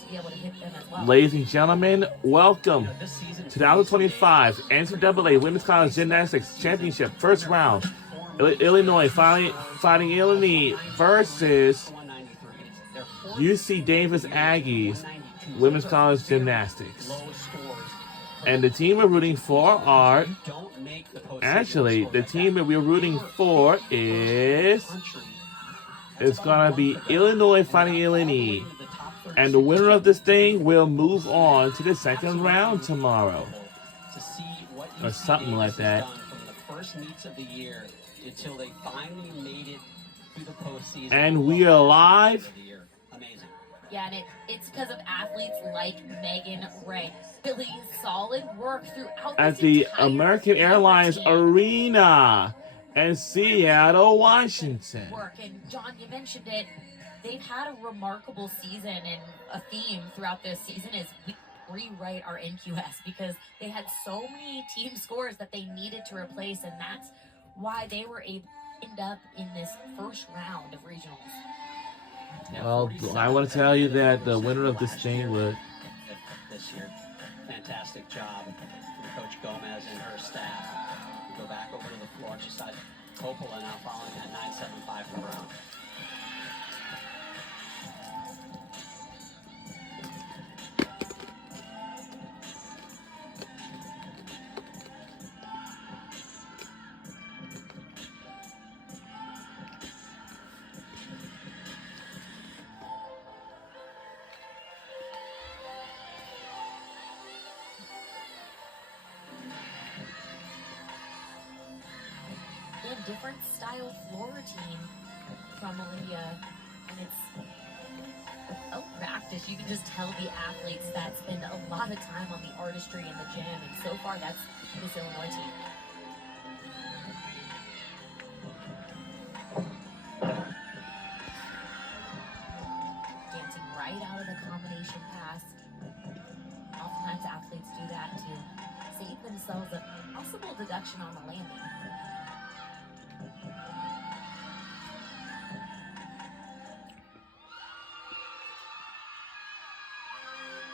to be able to hit them as well. Ladies and gentlemen, welcome to 2025 NCAA Women's College Gymnastics Championship first round. Illinois fighting Illinois versus UC Davis Aggies Women's College Gymnastics. And the team we're rooting for are... Actually, the team that we're rooting for is... It's going to be Illinois fighting Illinois. And the winner of this thing will move on to the second round tomorrow. Or something like that. And we are live. Yeah, and it's because of athletes like Megan Ray. Really solid work throughout at the American Airlines Arena in Seattle, Washington. And John, you mentioned it. They've had a remarkable season, and a theme throughout this season is we rewrite our NQS because they had so many team scores that they needed to replace, and that's why they were able to end up in this first round of regionals. Well, I want to tell you that the winner of this thing would... This year, fantastic job from Coach Gomez and her staff. We go back over to the floor just side. Coppola now following that 9.75 for Brown. Different style floor routine from Olivia, and it's well practice. You can just tell the athletes that spend a lot of time on the artistry in the gym, and so far that's this Illinois team. Dancing right out of the combination pass. Oftentimes athletes do that to save themselves a possible deduction on the landing.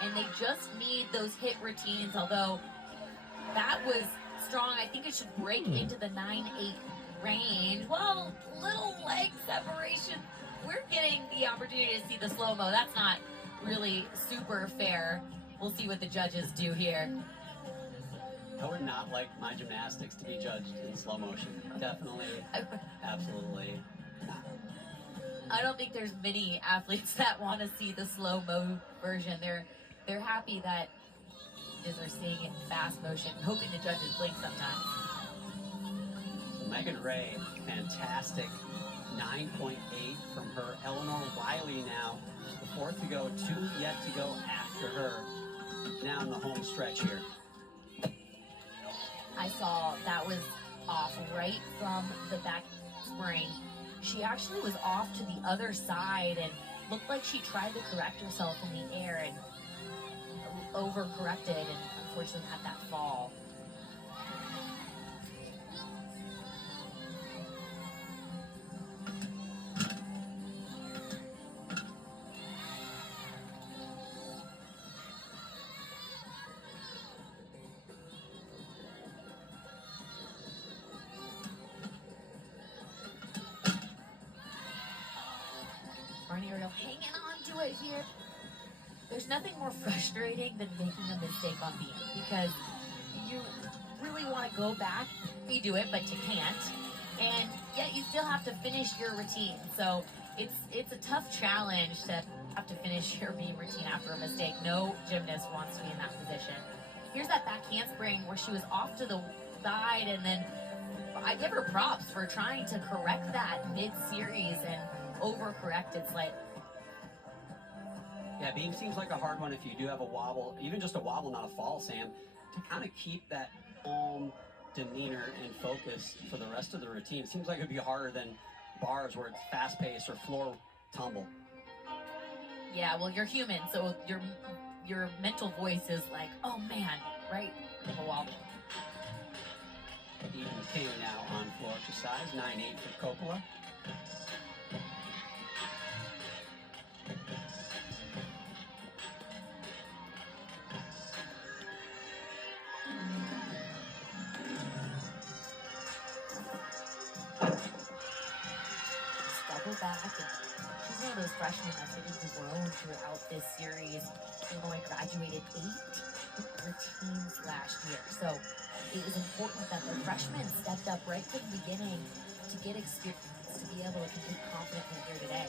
And they just need those hit routines, although that was strong. I think it should break into the 9-8 range. Well, little leg separation. We're getting the opportunity to see the slow-mo. That's not really super fair. We'll see what the judges do here. I would not like my gymnastics to be judged in slow motion. Definitely, absolutely not. I don't think there's many athletes that want to see the slow-mo version. They're happy that they're seeing it in fast motion, hoping the judges blink sometimes. So Megan Ray, fantastic 9.8 from her. Eleanor Wiley now, the fourth to go, two yet to go after her. Now in the home stretch here. I saw that was off right from the back spring. She actually was off to the other side and looked like she tried to correct herself in the air and overcorrected and unfortunately had that fall. Barney Ariel hanging on to it here. There's nothing more frustrating than making a mistake on beat because you really want to go back, redo it, but you can't. And yet you still have to finish your routine. So it's a tough challenge to have to finish your beam routine after a mistake. No gymnast wants to be in that position. Here's that back handspring where she was off to the side, and then I give her props for trying to correct that mid-series and overcorrect it slightly. Yeah, beam seems like a hard one if you do have a wobble, even just a wobble, not a fall, Sam, to kind of keep that calm demeanor and focus for the rest of the routine. It seems like it would be harder than bars where it's fast-paced or floor tumble. Yeah, well, you're human, so your mental voice is like, oh man, right? Like a wobble. Even King now on floor exercise, 9-8 for Coppola. back, and she's one of those freshmen that's really grown throughout this series. Illinois graduated 8 teams last year, so it was important that the freshmen stepped up right from the beginning to get experience, to be able to compete confidently here today.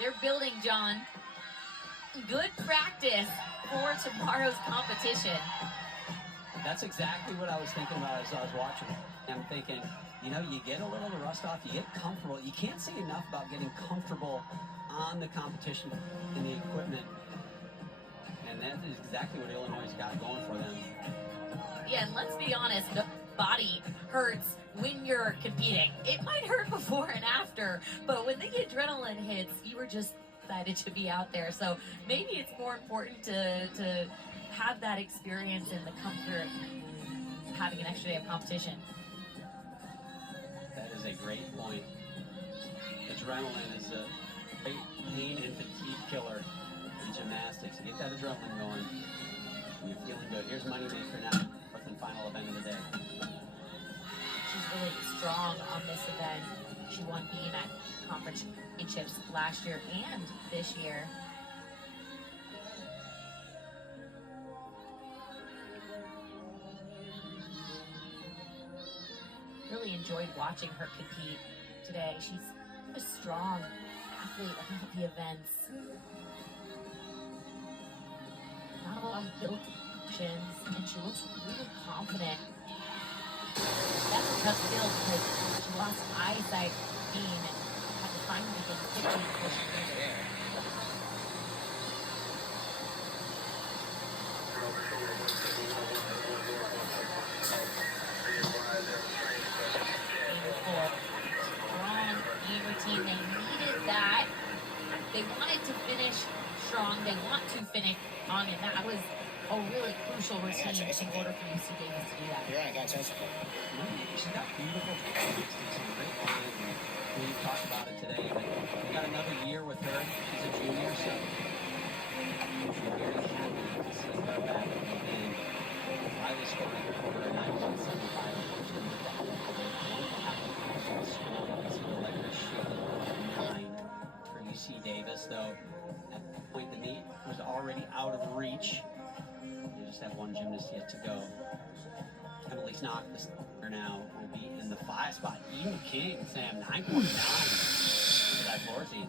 They're building, John. Good practice for tomorrow's competition. That's exactly what I was thinking about as I was watching. I'm thinking, you know, you get a little of the rust off, you get comfortable. You can't say enough about getting comfortable on the competition and the equipment. And that is exactly what Illinois has got going for them. Yeah, and let's be honest, the body hurts when you're competing. It might hurt before and after, but when the adrenaline hits, you were just excited to be out there. So maybe it's more important to have that experience and the comfort of having an extra day of competition. That is a great point. Adrenaline is a great pain and fatigue killer in gymnastics. You get that adrenaline going, and you're feeling good. Here's Moneymaker now, fourth and final event of the day. She's really strong on this event. She won BMAC conference championships last year and this year. Really enjoyed watching her compete today. She's a strong athlete at all the events. Not a lot of built options, and she looks really confident. That's a tough skill because she lost eyesight game and had to finally get quickly before she made it. Strong Beaver team. They needed that. They wanted to finish strong. They want to finish strong, and that was a really crucial routine in order for UC Davis to do that. Yeah, I got you. She's got beautiful techniques and some great lines, and we talked about it today. But we got another year with her. She's a junior, so we're very happy to see her back in the game. Riley scoring for her 1975 version with that one. 9 for UC Davis, though. At that point, the meet was already out of reach. They just have one gymnast yet to go. Emily's knock this now will be in the 5 spot. Eden King, Sam, 9.9 for that floor team.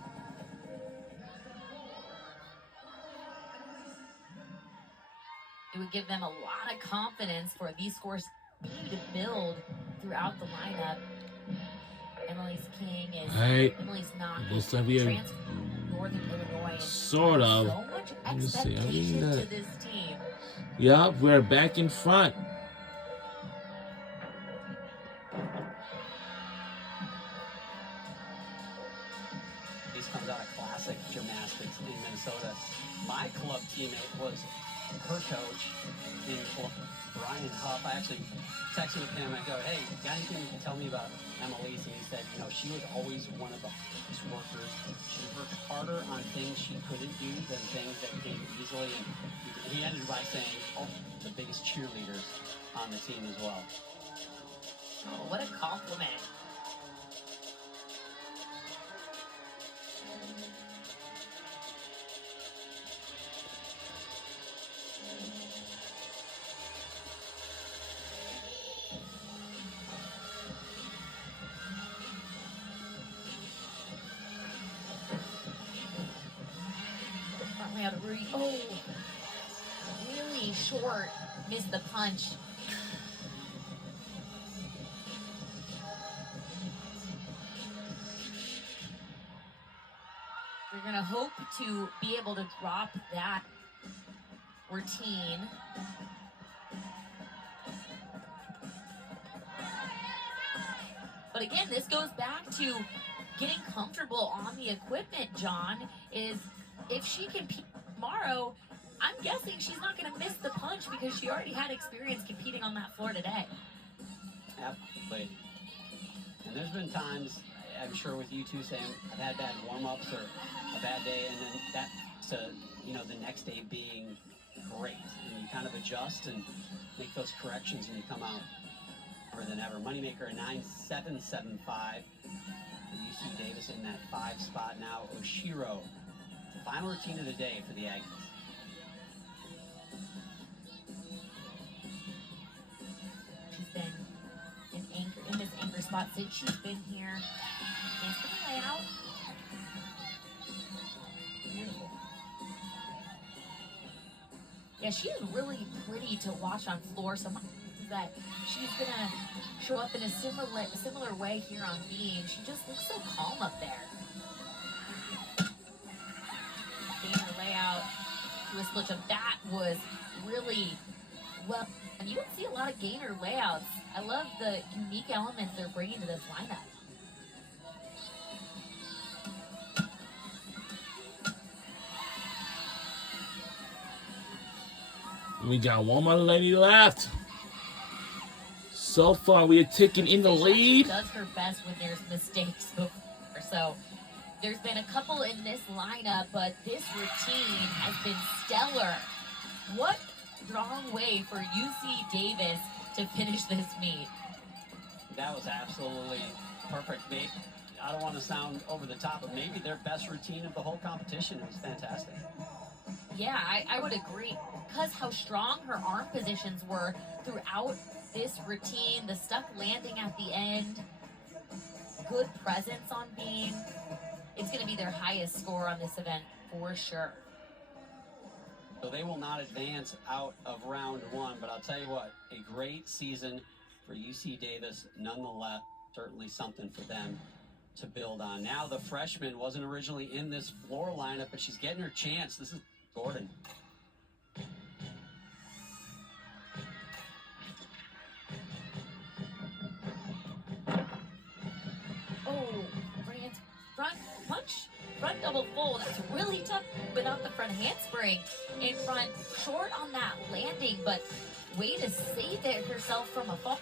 It would give them a lot of confidence for these scores to build throughout the lineup. Emily's King is Emily's not Looks like we have transferred to Northern Illinois. sort of. So much Let me see. I mean, expectation to this team. Yup, we're back in front. This comes out of classic gymnastics in Minnesota. My club teammate was her coach in Brian Huff. I actually texted with him. I go, hey, got anything you can tell me about Emily's? And he said, you know, she was always one of the hardest workers. She worked harder on things she couldn't do than things that came easily. And he ended by saying, oh, the biggest cheerleaders on the team as well. Oh, what a compliment. Oh, really short. Missed the punch. going to hope to be able to drop that routine. But again, this goes back to getting comfortable on the equipment, John, is if she can compete tomorrow, I'm guessing she's not going to miss the punch because she already had experience competing on that floor today. Absolutely. And there's been times, I'm sure with you too, Sam, I've had bad warm-ups or a bad day, and then that to, you know, the next day being great. And you kind of adjust and make those corrections, and you come out better than ever. Moneymaker a 9.775. UC Davis in that 5 spot now. Oshiro, final routine of the day for the Aggies. She's been in this anchor spot since she's been here. Nice little layout. Beautiful. Yeah, she is really pretty to watch on floor. So that she's gonna show up in a similar way here on beam. She just looks so calm up there. Gainer layout to a split jump. That was really well. And you don't see a lot of gainer layouts. I love the unique elements they're bringing to this lineup. We got one more lady left. So far, we are ticking in the lead. She does her best when there's mistakes before. So there's been a couple in this lineup, but this routine has been stellar. What strong way for UC Davis to finish this meet. That was absolutely perfect. Maybe, I don't want to sound over the top, but maybe their best routine of the whole competition. It was fantastic. Yeah, I would agree. Because how strong her arm positions were throughout this routine, the stuff landing at the end, good presence on beam. It's going to be their highest score on this event for sure. So they will not advance out of round one, but I'll tell you what, a great season for UC Davis nonetheless. Certainly something for them to build on. Now the freshman wasn't originally in this floor lineup, but she's getting her chance. This is Gordon. Oh, front punch, front double full. That's really tough without the front handspring in front. Short on that landing, but way to save it herself from a fall.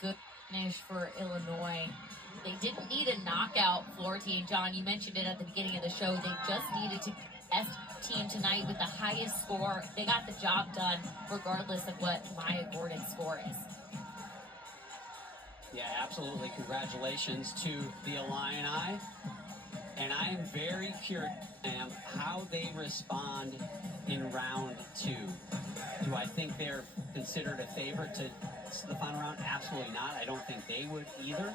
Good finish for Illinois. They didn't need a knockout floor team, John. You mentioned it at the beginning of the show. They just needed to best team tonight with the highest score. They got the job done regardless of what Maya Gordon's score is. Yeah, absolutely. Congratulations to the Illini. And I am very curious, Sam, how they respond in round two. Do I think they're considered a favorite to the final round? Absolutely not. I don't think they would either.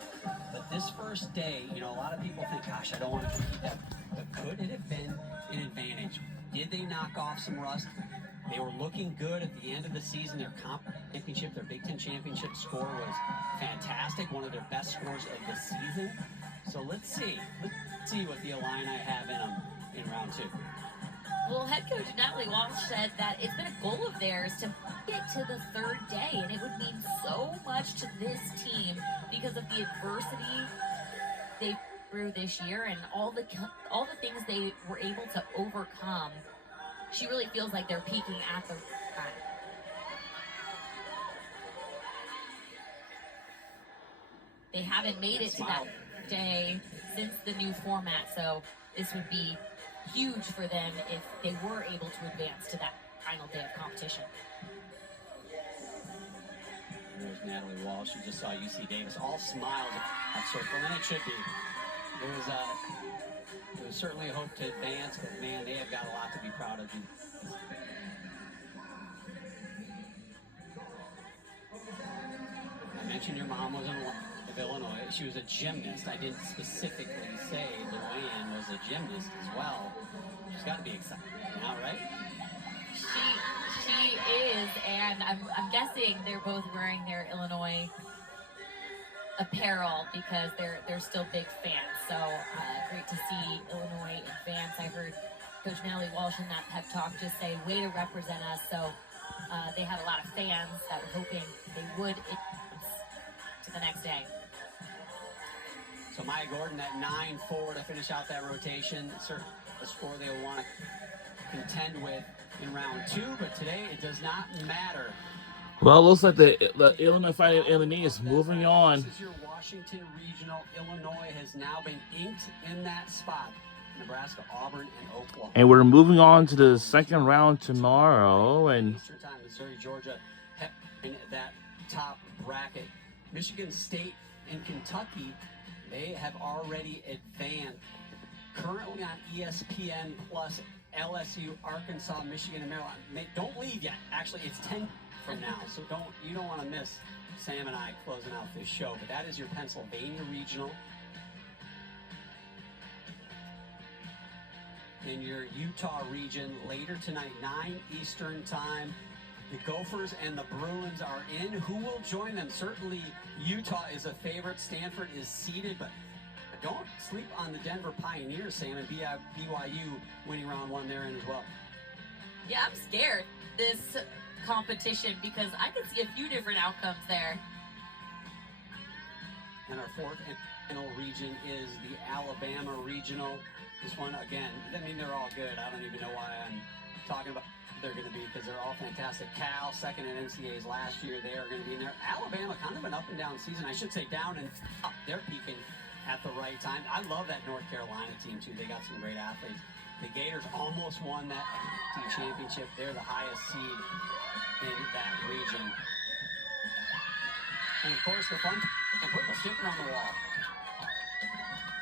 But this first day, you know, a lot of people think, gosh, I don't want to compete that. But could it have been an advantage? Did they knock off some rust? They were looking good at the end of the season. Their championship, their Big Ten championship score was fantastic. One of their best scores of the season. So let's see. Let's see what the Illini have in them in round two. Well, head coach Natalie Walsh said that it's been a goal of theirs to get to the third day, and it would mean so much to this team because of the adversity they through this year and all the things they were able to overcome. She really feels like they're peaking at the time. they haven't made it to that day since the new format. So this would be huge for them if they were able to advance to that final day of competition. There's Natalie Walsh. You just saw UC Davis all smiles at circle, and it should be. It was certainly a hope to advance, but man, they have got a lot to be proud of. I mentioned your mom was of Illinois. She was a gymnast. I didn't specifically say Luann was a gymnast as well. She's got to be excited now, right? She is, and I'm guessing they're both wearing their Illinois apparel because they're still big fans. So great to see Illinois advance. I heard Coach Natalie Walsh in that pep talk just say, "Way to represent us." So they had a lot of fans that were hoping they would advance to the next day. So Maya Gordon at 9-4 to finish out that rotation. Certainly a score they'll want to contend with in round 2, but today it does not matter. Well, it looks like the Illinois Fighting Illinois is moving on. This is your Washington Regional. Illinois has now been inked in that spot. Nebraska, Auburn, and Oklahoma. And we're moving on to the second round tomorrow. And Eastern time, Missouri, Georgia, in that top bracket. Michigan State and Kentucky, they have already advanced. Currently on ESPN Plus, LSU, Arkansas, Michigan, and Maryland. Don't leave yet. Actually, it's 10 from now, so you don't want to miss Sam and I closing out this show. But that is your Pennsylvania Regional. In your Utah region later tonight, 9 Eastern time. The Gophers and the Bruins are in. Who will join them? Certainly Utah is a favorite. Stanford is seeded, but don't sleep on the Denver Pioneers, Sam, and BYU winning round 1 there in as well. Yeah, I'm scared this competition because I could see a few different outcomes there. And our fourth and final region is the Alabama Regional. This one, again, I mean, they're all good. I don't even know why I'm talking about they're going to be, because they're all fantastic. Cal, second in NCAAs last year, they are going to be in there. Alabama, kind of an up and down season. I should say down and up. They're peaking at the right time. I love that North Carolina team, too. They got some great athletes. The Gators almost won that championship. They're the highest seed in that region. And, of course, the fun and put the sticker on the wall.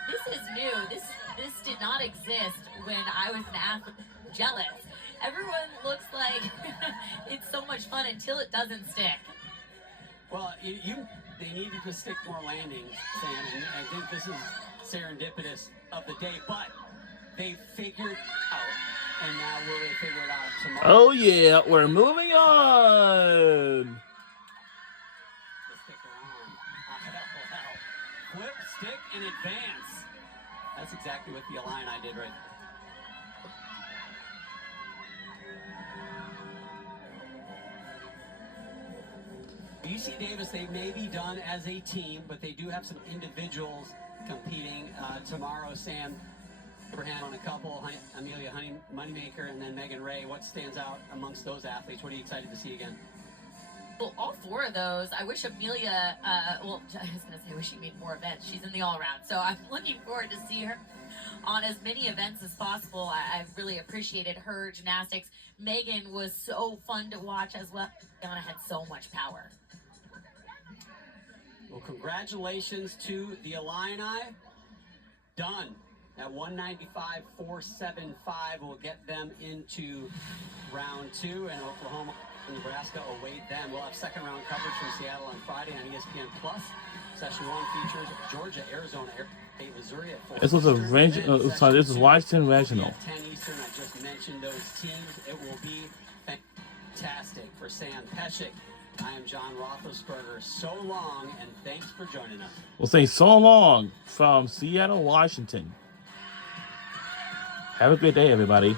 This is new. This did not exist when I was an athlete. Jealous. Everyone looks like it's so much fun until it doesn't stick. Well, they needed to stick more landings, Sam, and I think this is serendipitous of the day, but they figured out, and now will they figure it out tomorrow? oh yeah, we're moving on. The sticker on. Flip, stick, and advance. That's exactly what the Illini did right there. UC Davis, they may be done as a team, but they do have some individuals competing tomorrow. Sam Abraham on a couple, Amelia Moneymaker, and then Megan Ray. What stands out amongst those athletes? What are you excited to see again? Well, all 4 of those. I wish Amelia, I was going to say I wish she made more events. She's in the all-around, so I'm looking forward to see her on as many events as possible. I really appreciated her gymnastics. Megan was so fun to watch as well. Donna had so much power. Well, congratulations to the Illini. Done at 195.475. We'll get them into round 2, and Oklahoma and Nebraska await them. We'll have second round coverage from Seattle on Friday on ESPN Plus. Session 1 features Georgia, Arizona, Missouri at 4. This was a this is Washington Regional. At 10 Eastern. I just mentioned those teams. It will be fantastic. For Sam Pescick, I am John Roethlisberger. So long, and thanks for joining us. We'll say so long from Seattle, Washington. Have a good day, everybody.